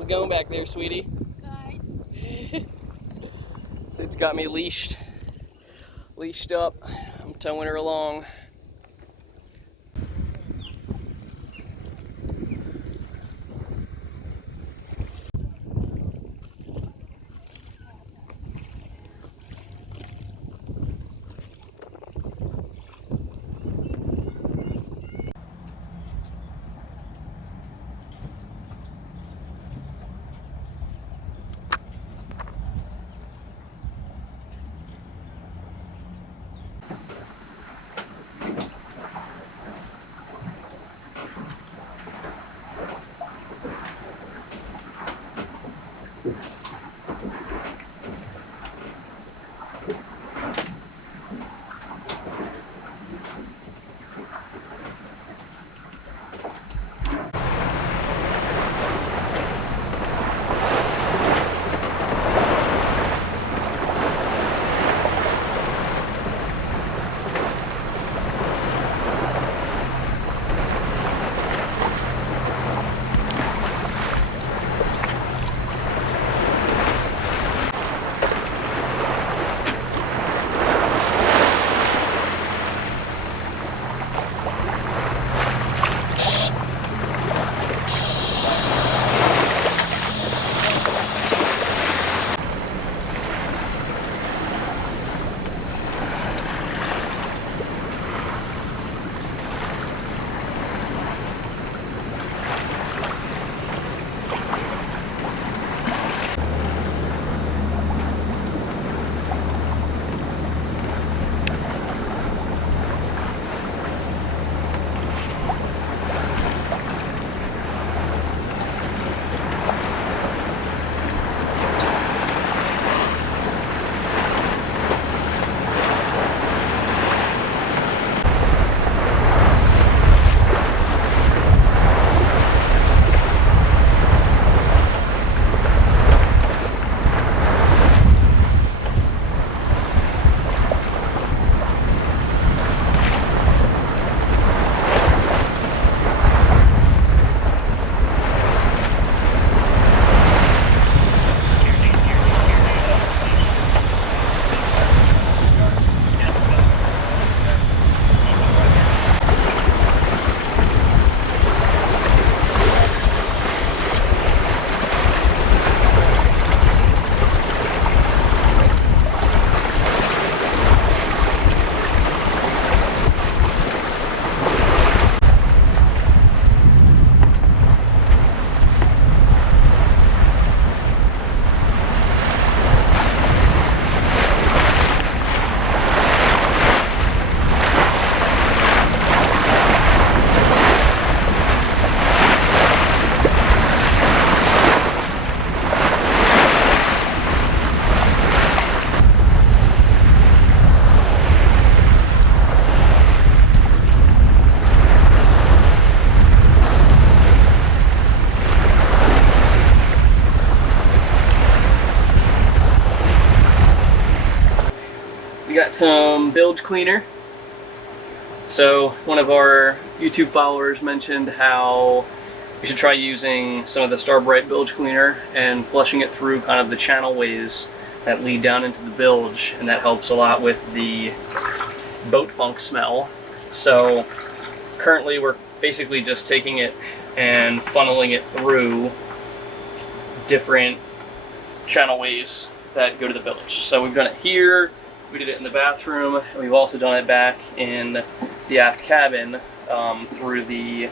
How's it going back there, sweetie? Good. Sid's got me leashed up. I'm towing her along. We got some bilge cleaner. So one of our YouTube followers mentioned how we should try using some of the Starbright bilge cleaner and flushing it through kind of the channel ways that lead down into the bilge, and that helps a lot with the boat funk smell. So currently we're basically just taking it and funneling it through different channel ways that go to the bilge. So we've done it here, we did it in the bathroom, and we've also done it back in the aft cabin through the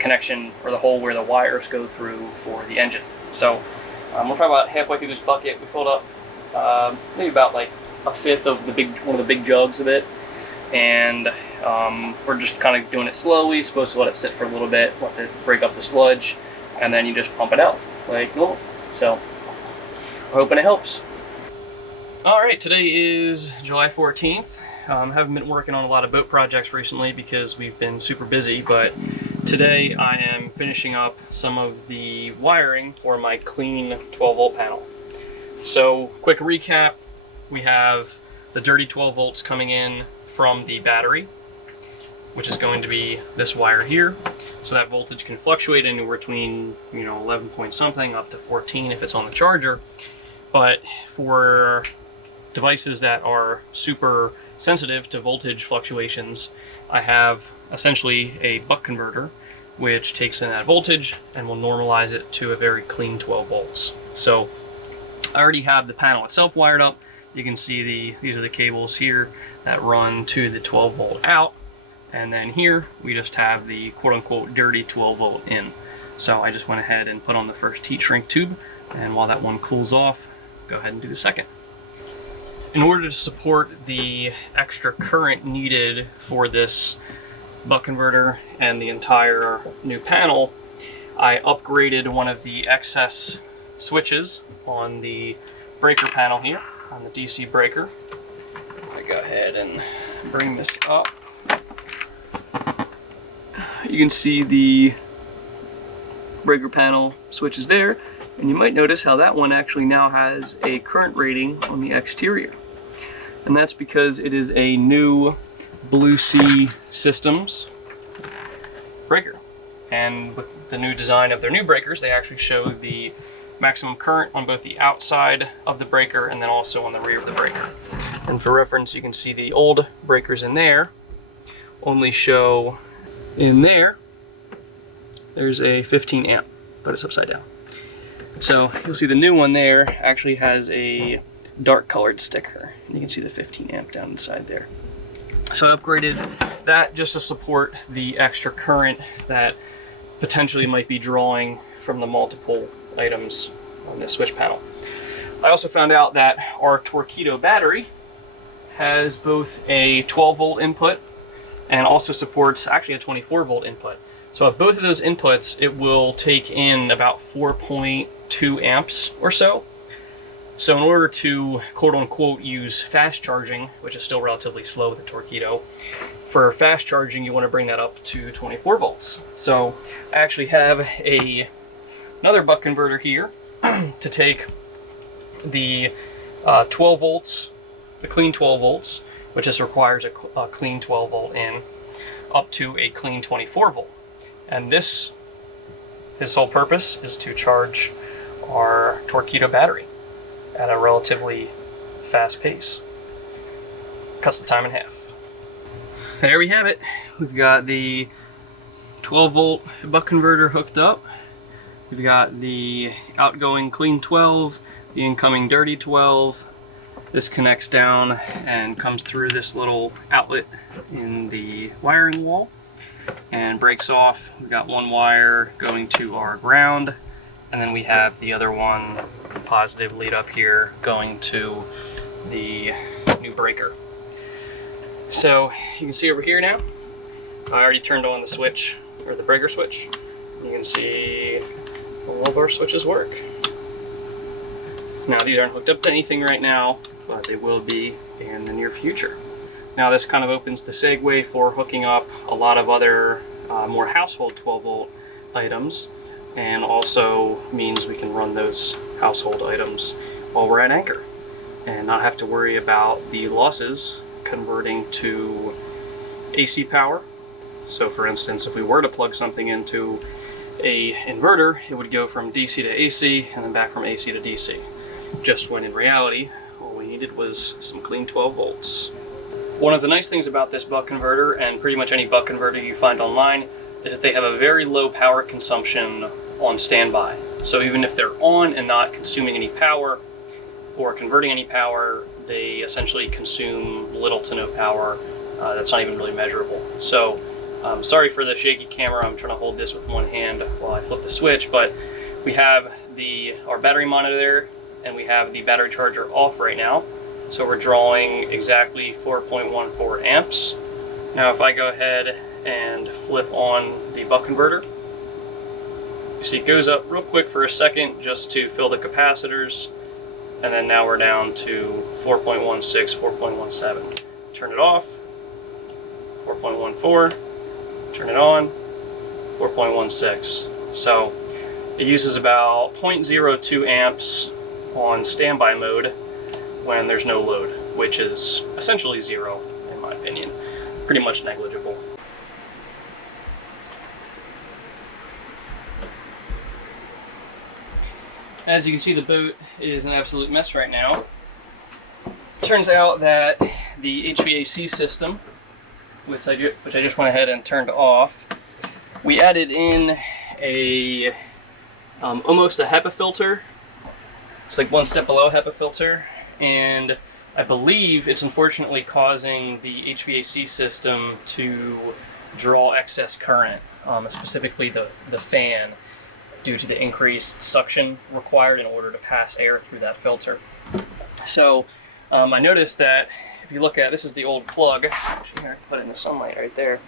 connection, or the hole where the wires go through for the engine. So we're probably about halfway through this bucket. We filled up maybe about like a fifth of the one of the big jugs of it, and we're just kind of doing it slowly. Supposed to let it sit for a little bit, let it break up the sludge, and then you just pump it out like normal. So we're hoping it helps. Alright, today is July 14th. Haven't been working on a lot of boat projects recently because we've been super busy, but today I am finishing up some of the wiring for my clean 12 volt panel. So, quick recap, we have the dirty 12 volts coming in from the battery. which is going to be this wire here. So that voltage can fluctuate anywhere between 11 point something up to 14 if it's on the charger. But for devices that are super sensitive to voltage fluctuations, I have essentially a buck converter which takes in that voltage and will normalize it to a very clean 12 volts. So I already have the panel itself wired up. You can see these are the cables here that run to the 12 volt out. And then here we just have the quote-unquote dirty 12 volt in. So I just went ahead and put on the first heat shrink tube, and while that one cools off, go ahead and do the second. In order to support the extra current needed for this buck converter and the entire new panel, I upgraded one of the excess switches on the breaker panel here, on the DC breaker. I go ahead and bring this up. You can see the breaker panel switches there, and you might notice how that one actually now has a current rating on the exterior. And that's because it is a new Blue Sea Systems breaker. And with the new design of their new breakers, they actually show the maximum current on both the outside of the breaker and then also on the rear of the breaker. And for reference, you can see the old breakers in there only show in there's a 15 amp, but it's upside down. So you'll see the new one there actually has a dark colored sticker. You can see the 15 amp down inside there. So I upgraded that just to support the extra current that potentially might be drawing from the multiple items on this switch panel. I also found out that our Torqeedo battery has both a 12 volt input and also supports actually a 24 volt input. So at both of those inputs, it will take in about 4.2 amps or so. So in order to quote unquote use fast charging, which is still relatively slow with the Torqeedo, for fast charging you want to bring that up to 24 volts. So I actually have another buck converter here to take the 12 volts, the clean 12 volts, which just requires a clean 12 volt in, up to a clean 24 volt. And his sole purpose is to charge our Torqeedo battery at a relatively fast pace. Cuts the time in half. There we have it. We've got the 12 volt buck converter hooked up. We've got the outgoing clean 12, the incoming dirty 12. This connects down and comes through this little outlet in the wiring wall and breaks off. We've got one wire going to our ground, and then we have the other one, positive lead up here, going to the new breaker. So you can see over here now, I already turned on the switch, or the breaker switch. You can see all of our switches work. Now these aren't hooked up to anything right now, but they will be in the near future. Now this kind of opens the segue for hooking up a lot of other more household 12 volt items, and also means we can run those household items while we're at anchor and not have to worry about the losses converting to AC power. So for instance, if we were to plug something into a inverter, it would go from DC to AC and then back from AC to DC, just when in reality all we needed was some clean 12 volts. One of the nice things about this buck converter, and pretty much any buck converter you find online, is that they have a very low power consumption on standby. So even if they're on and not consuming any power or converting any power, they essentially consume little to no power. That's not even really measurable. So sorry for the shaky camera. I'm trying to hold this with one hand while I flip the switch, but we have our battery monitor there, and we have the battery charger off right now. So we're drawing exactly 4.14 amps. Now if I go ahead and flip on the buck converter, you see it goes up real quick for a second just to fill the capacitors, and then now we're down to 4.16, 4.17. Turn it off, 4.14, turn it on, 4.16. So it uses about 0.02 amps on standby mode when there's no load, which is essentially zero in my opinion. Pretty much negligible. as you can see, the boat is an absolute mess right now. Turns out that the HVAC system, which I just went ahead and turned off, we added in a almost a HEPA filter. It's like one step below a HEPA filter, and I believe it's unfortunately causing the HVAC system to draw excess current, specifically the fan, due to the increased suction required in order to pass air through that filter. So I noticed that if you look at, this is the old plug, actually here I can put it in the sunlight right there,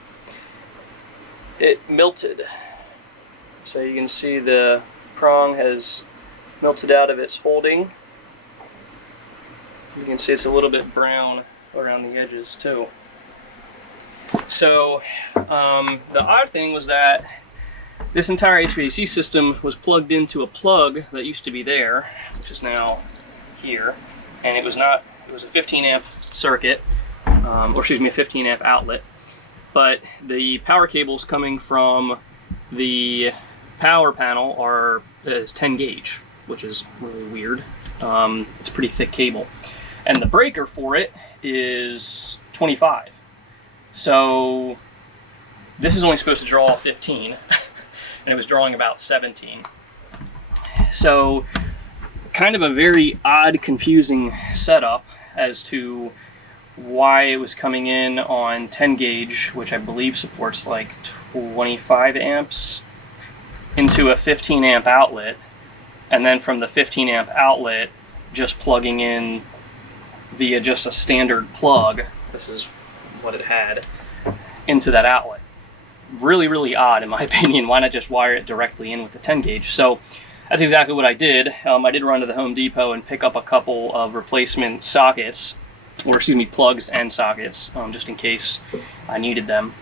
it melted. So you can see the prong has melted out of its holding. You can see it's a little bit brown around the edges too. So the odd thing was that this entire HVAC system was plugged into a plug that used to be there, which is now here, and it was a 15 amp circuit, or excuse me, a 15 amp outlet, but the power cables coming from the power panel is 10 gauge, which is really weird. It's a pretty thick cable, and the breaker for it is 25. So this is only supposed to draw 15, and it was drawing about 17. So kind of a very odd, confusing setup as to why it was coming in on 10 gauge, which I believe supports like 25 amps, into a 15 amp outlet, and then from the 15 amp outlet just plugging in via just a standard plug, this is what it had, into that outlet. Really, really odd in my opinion. Why not just wire it directly in with the 10 gauge? So that's exactly what I did. I did run to the Home Depot and pick up a couple of replacement sockets, or excuse me, plugs and sockets, just in case I needed them.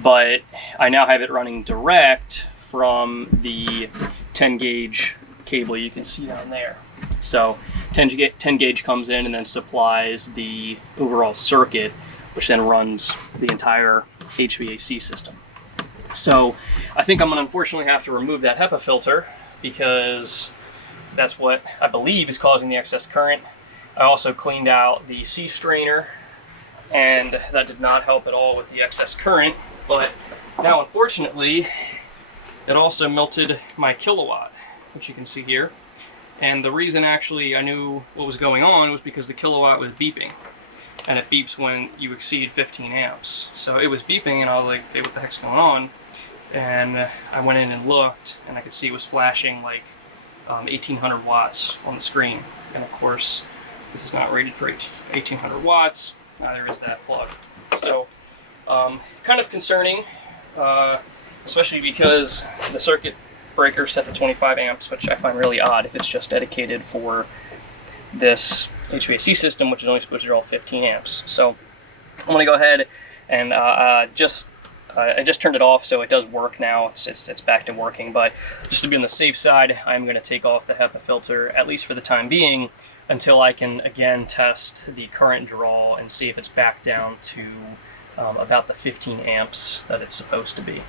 But I now have it running direct from the 10 gauge cable you can see down there. So 10 gauge comes in and then supplies the overall circuit, which then runs the entire HVAC system. So I think I'm going to unfortunately have to remove that HEPA filter, because that's what I believe is causing the excess current. I also cleaned out the C strainer, and that did not help at all with the excess current. But now unfortunately it also melted my kilowatt, which you can see here. And the reason actually I knew what was going on was because the kilowatt was beeping, and it beeps when you exceed 15 amps. So it was beeping, and I was like, hey, what the heck's going on? And I went in and looked, and I could see it was flashing like 1800 watts on the screen. And of course, this is not rated for 1800 watts, neither is that plug. So kind of concerning, especially because the circuit breaker set to 25 amps, which I find really odd if it's just dedicated for this HVAC system, which is only supposed to draw 15 amps. So I'm going to go ahead and I just turned it off, so it does work now. It's back to working, but just to be on the safe side, I'm going to take off the HEPA filter, at least for the time being, until I can again test the current draw and see if it's back down to about the 15 amps that it's supposed to be.